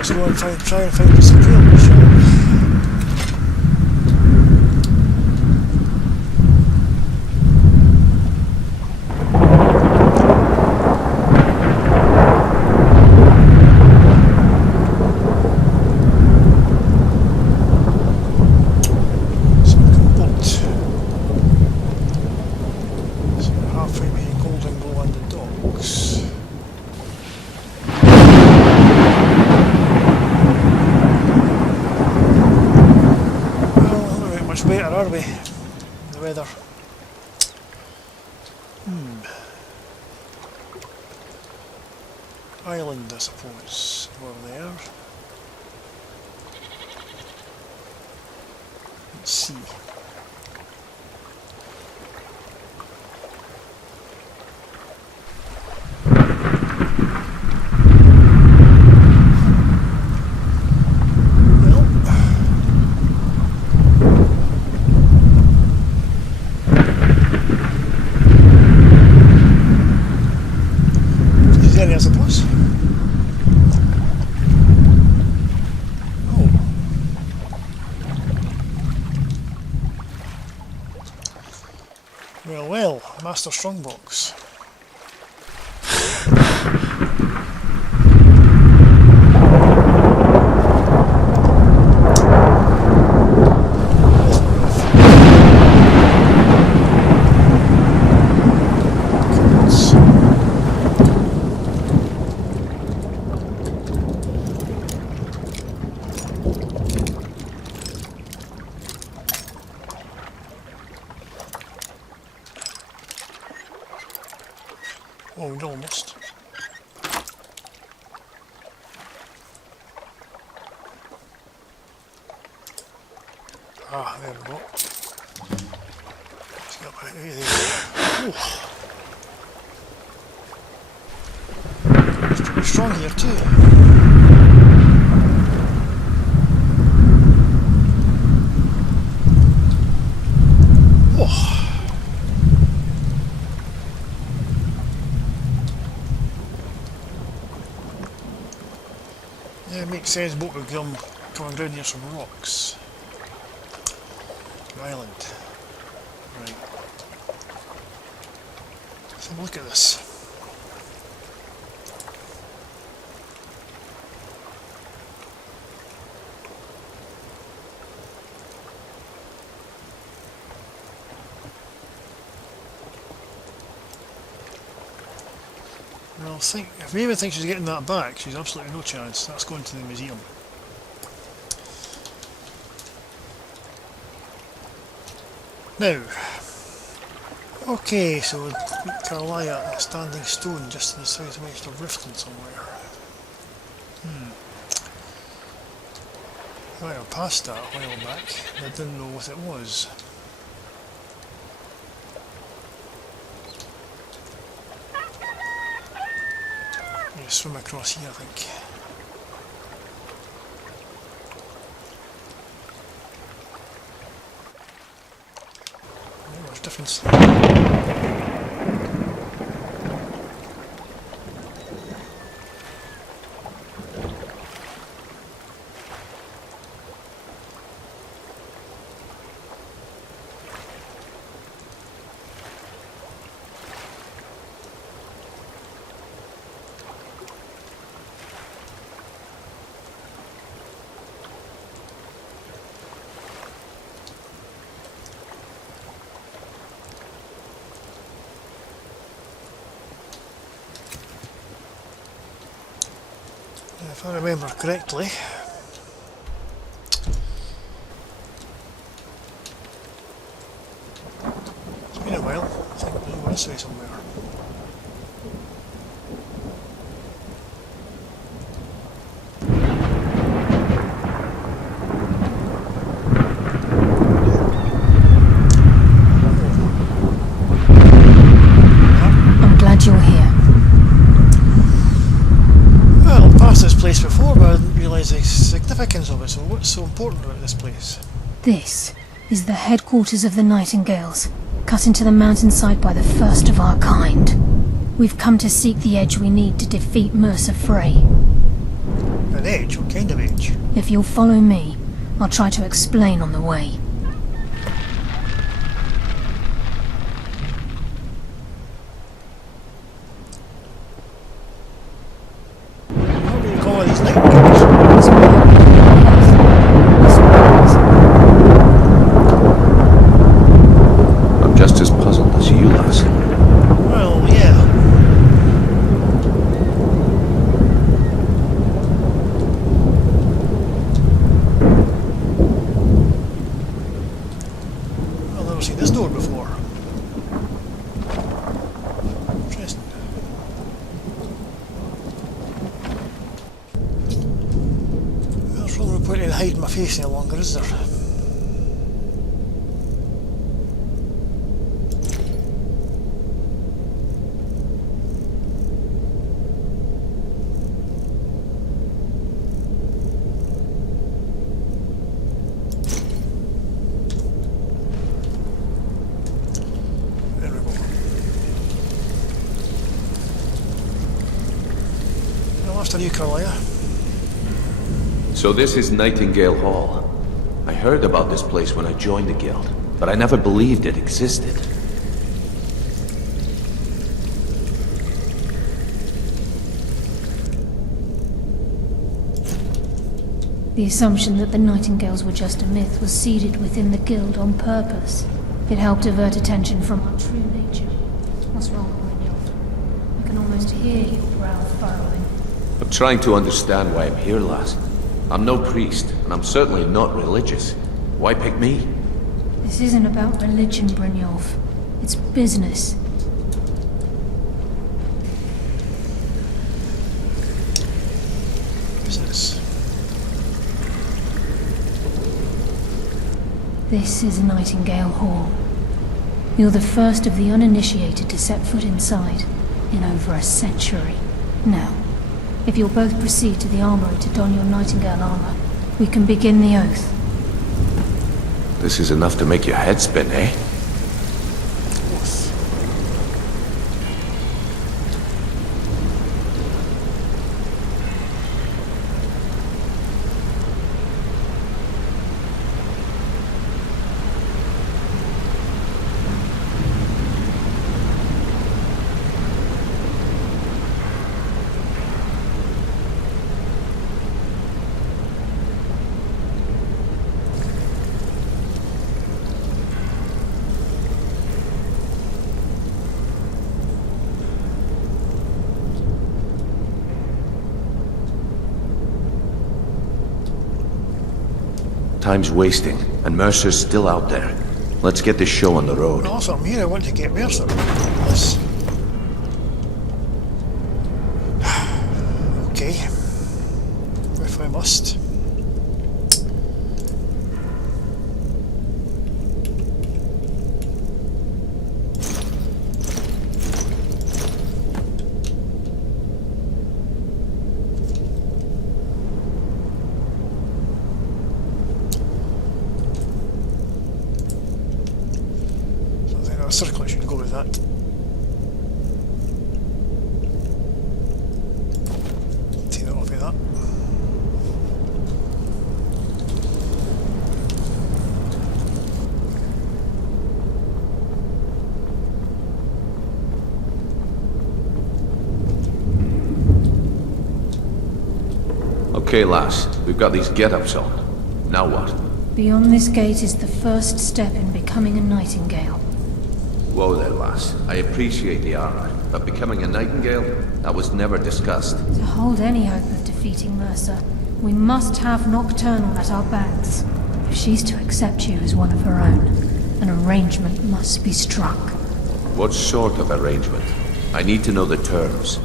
let's go and try and find some fuel, shall we? Island, I suppose, over there. Let's see. I suppose. Oh. Well, Master Strongbox. Oh, almost. Ah, there we go. Let's get up out of there. It's pretty strong here too. Oh. Yeah, it makes sense boat would come coming down here some rocks. An island. Right. Let's have a look at this. Well, if Raven thinks she's getting that back, she's absolutely no chance. That's going to the museum. Now, okay, so we can lie at a standing stone just to the southwest of Riften somewhere. Right, I passed that a while back, and I didn't know what it was. Swim across here, I think. Oh, there's difference. If I remember correctly, it's been a while. I think it was over this way somewhere. I'm glad you're here. This place before, but I didn't realise the significance of it, so what's so important about this place? This is the headquarters of the Nightingales, cut into the mountainside by the first of our kind. We've come to seek the edge we need to defeat Mercer Frey. An edge? What kind of edge? If you'll follow me, I'll try to explain on the way. What do you call these nightingales? I'm just as puzzled as you, lass. Well, yeah. I've never seen this door before. Interesting. There's probably no point in hiding my face any longer, is there? There we go. Well, after you, Carlia. So this is Nightingale Hall. I heard about this place when I joined the guild, but I never believed it existed. The assumption that the Nightingales were just a myth was seeded within the guild on purpose. It helped divert attention from our true nature. What's wrong, Brynjolf? I can almost hear your brow furrowing. I'm trying to understand why I'm here, lass. I'm no priest, and I'm certainly not religious. Why pick me? This isn't about religion, Brynjolf. It's business. Business. This is Nightingale Hall. You're the first of the uninitiated to set foot inside in over a century. Now, if you'll both proceed to the armory to don your Nightingale armor, we can begin the oath. This is enough to make your head spin, eh? Oath. Time's wasting, and Mercer's still out there. Let's get this show on the road. No, so I'm here. I want to get Mercer. This. Okay. If I must. A circle, I should go with that. Take that off of that. Okay, lass. We've got these get-ups on. Now what? Beyond this gate is the first step in becoming a Nightingale. Whoa there, lass. I appreciate the armor, but becoming a Nightingale? That was never discussed. To hold any hope of defeating Mercer, we must have Nocturnal at our backs. If she's to accept you as one of her own, an arrangement must be struck. What sort of arrangement? I need to know the terms.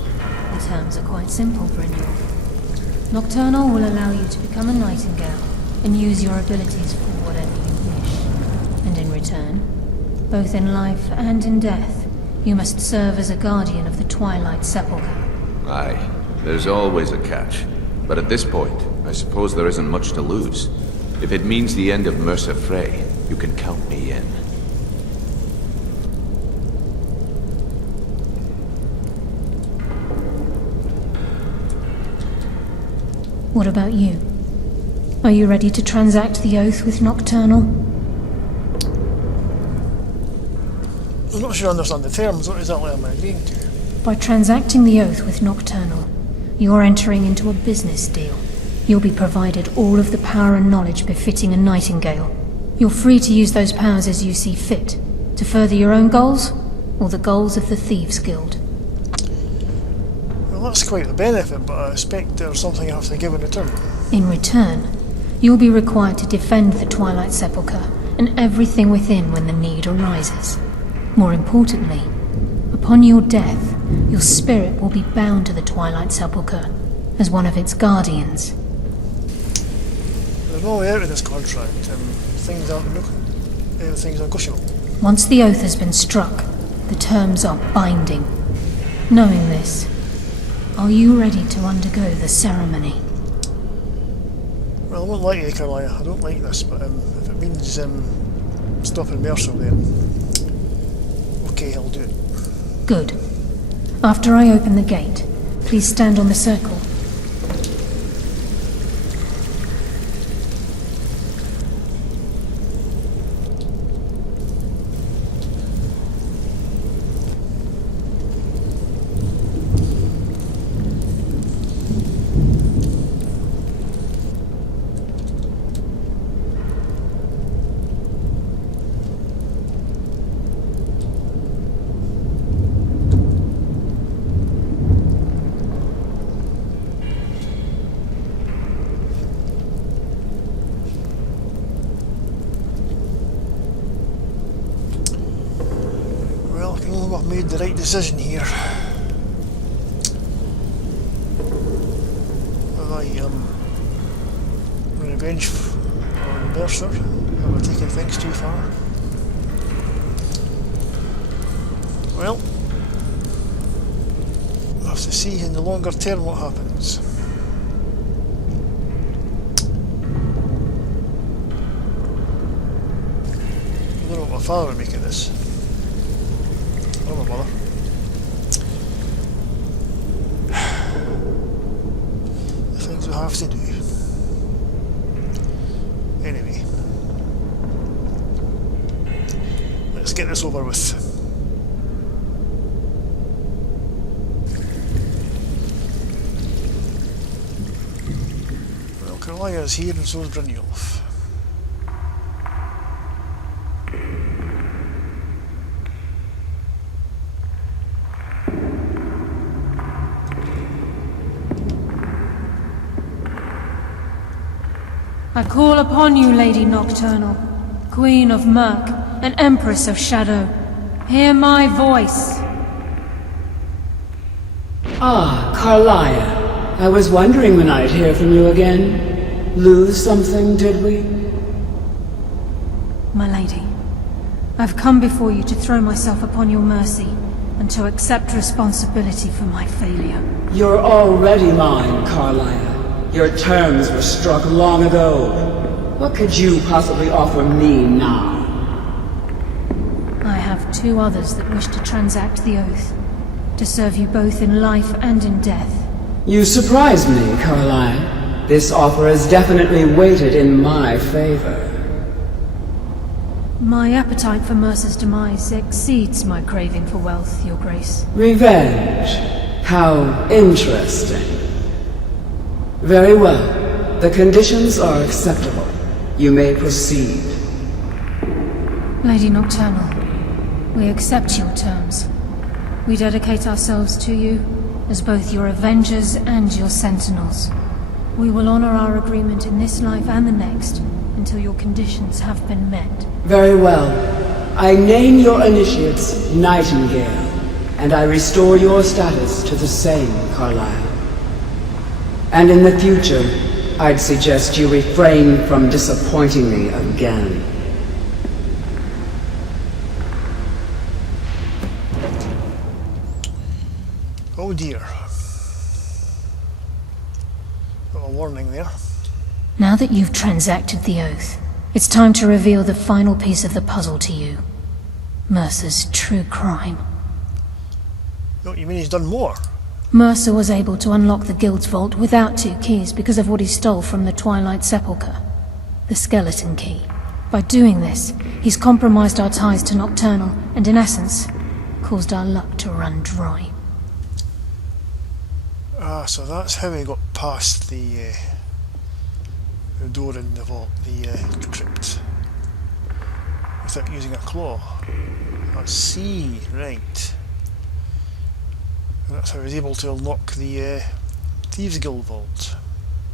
The terms are quite simple, Brynjolf. Nocturnal will allow you to become a Nightingale and use your abilities for whatever you wish. And in return, both in life and in death, you must serve as a guardian of the Twilight Sepulchre. Aye, there's always a catch. But at this point, I suppose there isn't much to lose. If it means the end of Mercer Frey, you can count me in. What about you? Are you ready to transact the oath with Nocturnal? I'm not sure I understand the terms. What exactly am I agreeing to? By transacting the oath with Nocturnal, you're entering into a business deal. You'll be provided all of the power and knowledge befitting a Nightingale. You're free to use those powers as you see fit, to further your own goals, or the goals of the Thieves' Guild. Well, that's quite the benefit, but I expect there's something I have to give in return. In return, you'll be required to defend the Twilight Sepulchre and everything within when the need arises. More importantly, upon your death, your spirit will be bound to the Twilight Sepulchre as one of its guardians. There's no way out of this contract. Things aren't things are negotiable. Once the oath has been struck, the terms are binding. Knowing this, are you ready to undergo the ceremony? Well, I won't lie to you, Carlia. I don't like this, but if it means stopping Mercer, then okay, I'll do it. Good. After I open the gate, please stand on the circle. I've made the right decision here. Have I revenge on Mercer? Have I taken things too far? Well, we'll have to see in the longer term what happens. I don't know what my father would make of this. Or my mother. The things we have to do. Anyway. Let's get this over with. Well, Carlia is here and so is Brynjolf. I call upon you, Lady Nocturnal, Queen of Murk and Empress of Shadow. Hear my voice. Ah, Carlia. I was wondering when I'd hear from you again. Lose something, did we? My lady, I've come before you to throw myself upon your mercy and to accept responsibility for my failure. You're already mine, Carlia. Your terms were struck long ago. What could you possibly offer me now? I have two others that wish to transact the oath, to serve you both in life and in death. You surprise me, Carlia. This offer is definitely weighted in my favor. My appetite for Mercer's demise exceeds my craving for wealth, Your Grace. Revenge. How interesting. Very well. The conditions are acceptable. You may proceed. Lady Nocturnal, we accept your terms. We dedicate ourselves to you as both your avengers and your sentinels. We will honor our agreement in this life and the next until your conditions have been met. Very well. I name your initiates Nightingale, and I restore your status to the same, Carlisle. And in the future, I'd suggest you refrain from disappointing me again. Oh dear. Got a warning there. Now that you've transacted the oath, it's time to reveal the final piece of the puzzle to you. Mercer's true crime. No, you mean he's done more? Mercer was able to unlock the Guild's vault without 2 keys because of what he stole from the Twilight Sepulchre. The skeleton key. By doing this, he's compromised our ties to Nocturnal, and in essence, caused our luck to run dry. Ah, so that's how we got past the door in the vault, the crypt, without using a claw. I see, right. And that's how I was able to unlock the Thieves Guild vault.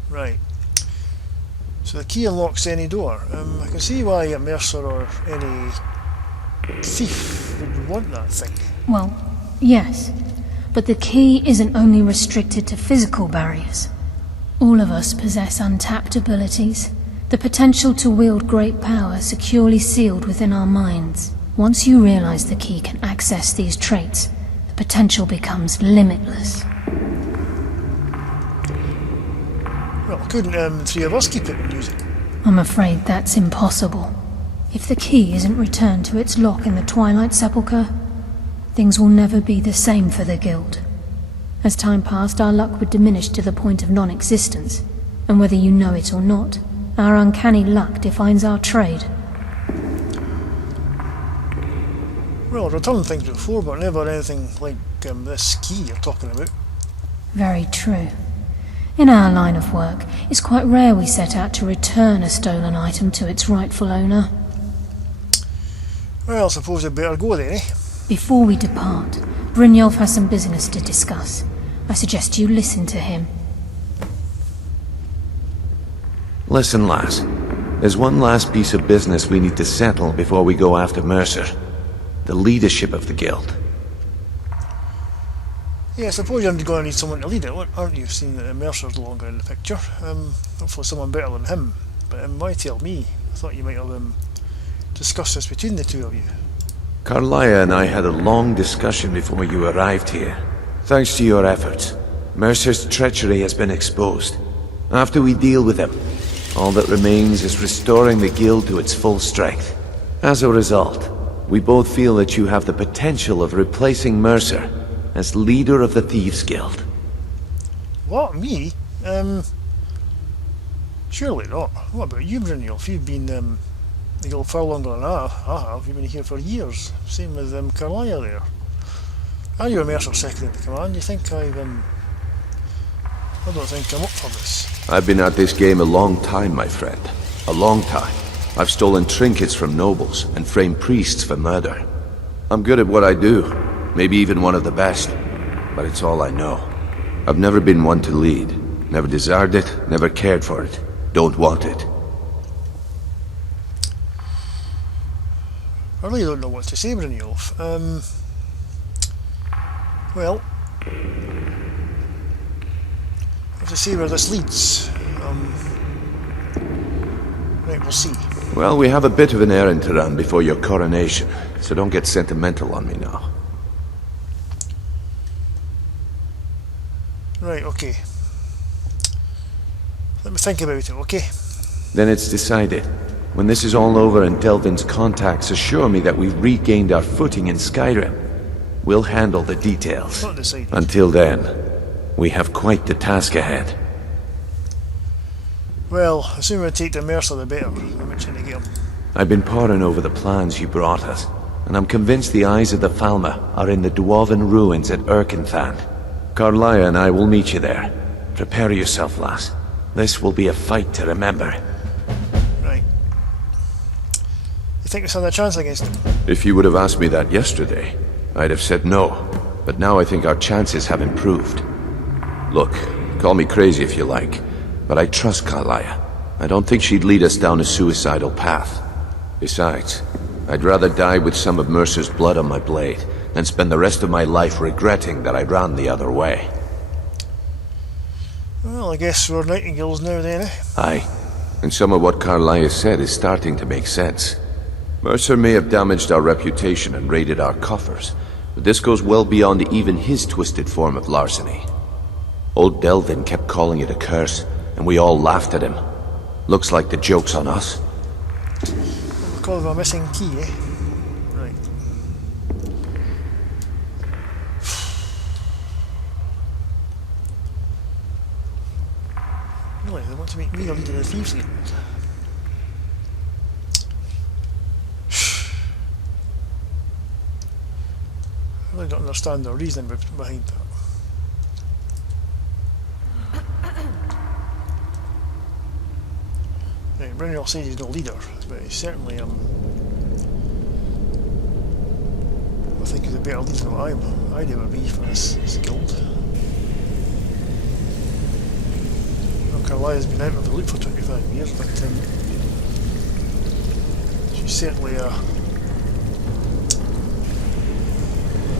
Right. So the key unlocks any door. I can see why a Mercer or any thief would want that thing. Well, yes. But the key isn't only restricted to physical barriers. All of us possess untapped abilities, the potential to wield great power securely sealed within our minds. Once you realize the key can access these traits, the potential becomes limitless. Well, couldn't 3 of us keep it and use it? I'm afraid that's impossible. If the key isn't returned to its lock in the Twilight Sepulchre, things will never be the same for the Guild. As time passed, our luck would diminish to the point of non-existence, and whether you know it or not, our uncanny luck defines our trade. Well, I've returned things before, but never anything like this key you're talking about. Very true. In our line of work, it's quite rare we set out to return a stolen item to its rightful owner. Well, I suppose I'd better go then, eh? Before we depart, Brynjolf has some business to discuss. I suggest you listen to him. Listen, lass. There's one last piece of business we need to settle before we go after Mercer. The leadership of the Guild. Yeah, I suppose you're going to need someone to lead it, aren't you? Seeing that Mercer's no longer in the picture. Hopefully someone better than him. But why tell me? I thought you might have discussed this between the 2 of you. Carlia and I had a long discussion before you arrived here. Thanks to your efforts, Mercer's treachery has been exposed. After we deal with him, all that remains is restoring the Guild to its full strength. As a result, we both feel that you have the potential of replacing Mercer as leader of the Thieves Guild. What, me? Surely not. What about you, Brynjolf? You've been the Guild far longer than I have. You've been here for years. Same with Carlia there. And you're Mercer's second in command. You think I don't think I'm up for this. I've been at this game a long time, my friend. A long time. I've stolen trinkets from nobles and framed priests for murder. I'm good at what I do. Maybe even one of the best. But it's all I know. I've never been one to lead. Never desired it, never cared for it. Don't want it. I really don't know what to say, Brynjolf. Well, I have to see where this leads. Right, we'll see. Well, we have a bit of an errand to run before your coronation, so don't get sentimental on me now. Right, okay. Let me think about it, okay? Then it's decided. When this is all over and Delvin's contacts assure me that we've regained our footing in Skyrim, we'll handle the details. Not decided. Until then, we have quite the task ahead. Well, the sooner we take the Mercer, the better. How much in the game? I've been poring over the plans you brought us, and I'm convinced the eyes of the Falmer are in the Dwarven ruins at Erkenthan. Carlia and I will meet you there. Prepare yourself, lass. This will be a fight to remember. Right. You think we stand a chance against him? If you would have asked me that yesterday, I'd have said no. But now I think our chances have improved. Look, call me crazy if you like, but I trust Carlia. I don't think she'd lead us down a suicidal path. Besides, I'd rather die with some of Mercer's blood on my blade than spend the rest of my life regretting that I ran the other way. Well, I guess we're nightingales now then, eh? Aye, and some of what Carlia said is starting to make sense. Mercer may have damaged our reputation and raided our coffers, but this goes well beyond even his twisted form of larceny. Old Delvin kept calling it a curse, and we all laughed at him. Looks like the joke's on us. Because of a missing key, eh? Right. Really, they want to make me the leader of the Thieves Guild. I really don't understand the reasoning behind that. Right, Brynjolf says he's no leader, but he's certainly I think he's a better leader than what I'd ever be for this guild. Carlia's been out of the loop for 25 years, but she's certainly a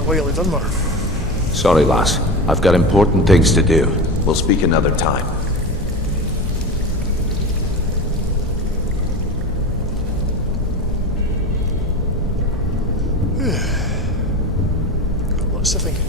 wily Dunmer. Sorry, lass. I've got important things to do. We'll speak another time. Got lots to think about.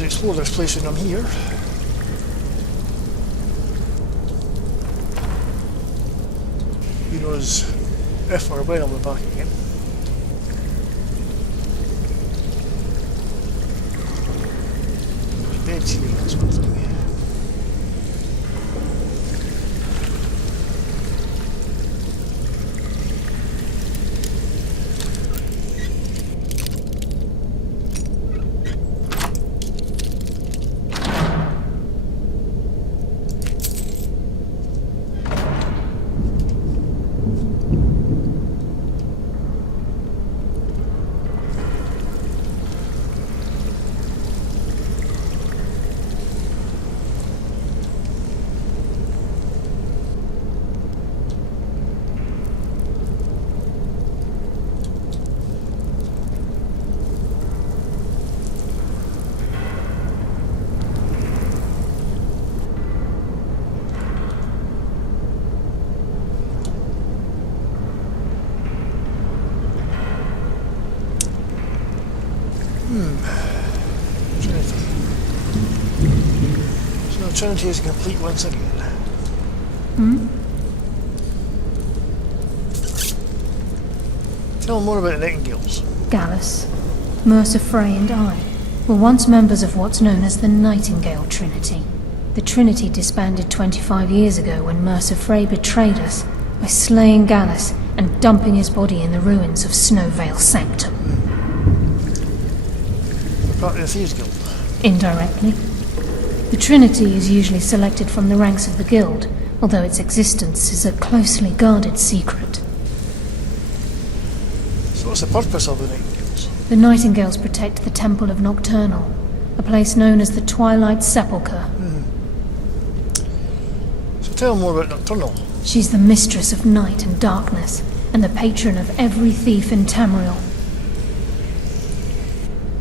Explore this place when I'm here. Who knows if or when I'll be back again. There's beds here, that sort of thing. Trinity. So Trinity is complete once again. Tell me more about the Nightingales. Gallus, Mercer Frey and I were once members of what's known as the Nightingale Trinity. The Trinity disbanded 25 years ago when Mercer Frey betrayed us by slaying Gallus and dumping his body in the ruins of Snowvale Sanctum. Part of the Thieves Guild. Indirectly. The Trinity is usually selected from the ranks of the Guild, although its existence is a closely guarded secret. So what's the purpose of the Nightingales? The Nightingales protect the Temple of Nocturnal, a place known as the Twilight Sepulchre. So tell me more about Nocturnal. She's the mistress of night and darkness, and the patron of every thief in Tamriel.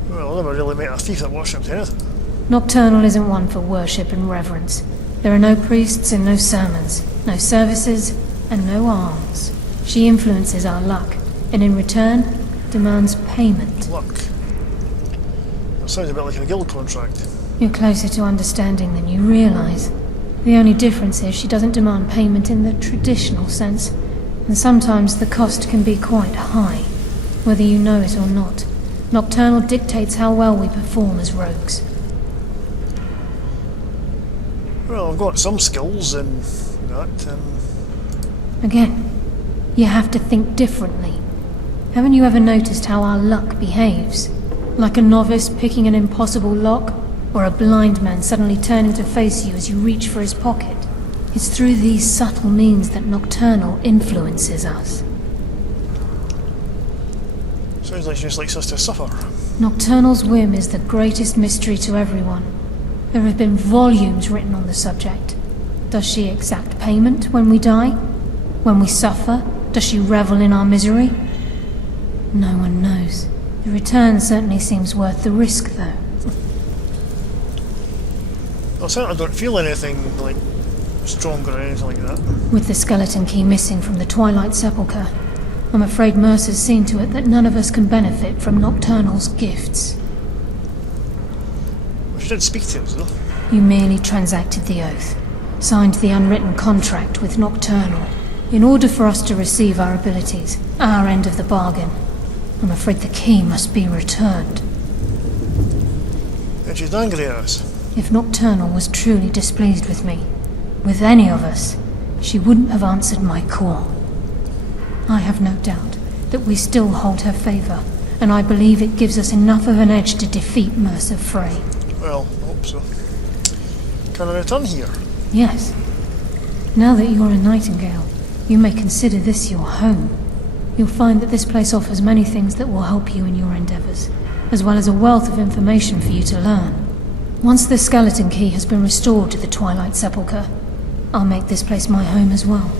Well, I never really met a thief that worshipped anything. Nocturnal isn't one for worship and reverence. There are no priests and no sermons, no services, and no alms. She influences our luck, and in return, demands payment. Luck. That sounds a bit like a guild contract. You're closer to understanding than you realize. The only difference is she doesn't demand payment in the traditional sense, and sometimes the cost can be quite high, whether you know it or not. Nocturnal dictates how well we perform as rogues. Well, I've got some skills in that. Again, you have to think differently. Haven't you ever noticed how our luck behaves? Like a novice picking an impossible lock, or a blind man suddenly turning to face you as you reach for his pocket. It's through these subtle means that Nocturnal influences us. Sounds like she just likes us to suffer. Nocturnal's whim is the greatest mystery to everyone. There have been volumes written on the subject. Does she exact payment when we die? When we suffer, does she revel in our misery? No one knows, The return certainly seems worth the risk, though. I certainly don't feel anything, like, stronger or anything like that. With the skeleton key missing from the Twilight Sepulchre, I'm afraid Mercer's seen to it that none of us can benefit from Nocturnal's gifts. Well, she did speak to us, though. You merely transacted the oath, signed the unwritten contract with Nocturnal. In order for us to receive our abilities, our end of the bargain, I'm afraid the key must be returned. And she's angry at us. If Nocturnal was truly displeased with me, with any of us, she wouldn't have answered my call. I have no doubt that we still hold her favor, and I believe it gives us enough of an edge to defeat Mercer Frey. Well, I hope so. Can I return here? Yes. Now that you're a Nightingale, you may consider this your home. You'll find that this place offers many things that will help you in your endeavors, as well as a wealth of information for you to learn. Once the skeleton key has been restored to the Twilight Sepulchre, I'll make this place my home as well.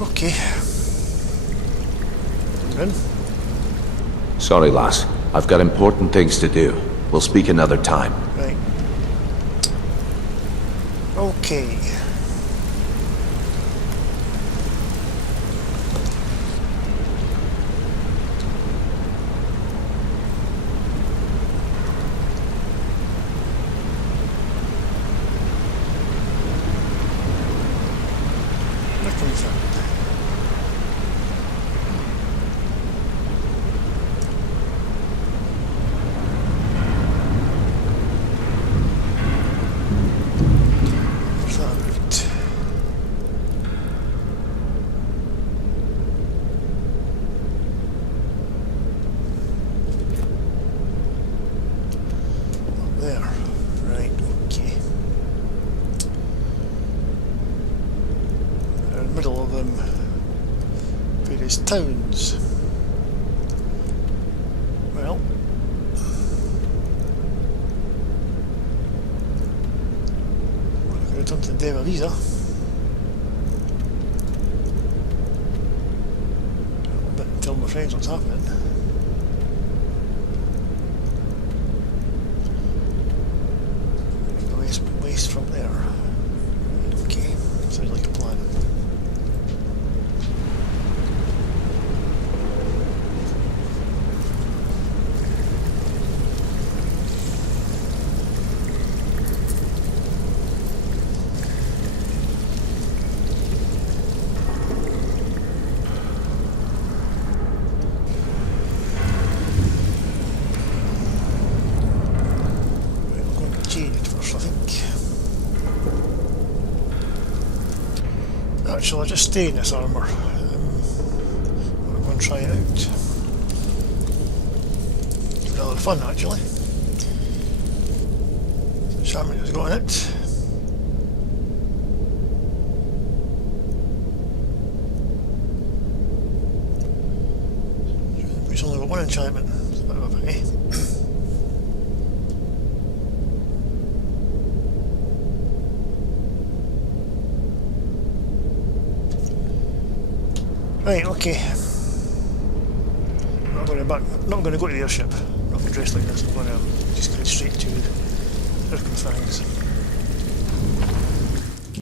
Okay. Rin? Sorry, lass. I've got important things to do. We'll speak another time. Right. Okay. Middle of various towns. Well, we're going to return to Devaliza. But tell my friends what's happening. Waste from there. Okay, sounds like a plan. Actually, I'll just stay in this armour. I'm going to try it out. It's rather fun, actually. Shaman has got in it. It's only got one enchantment. It's a bit of a pity. Right, okay. I'm not going to go to the airship. I'm not going to dress like this. I'm going to just go straight to Irkenfangs.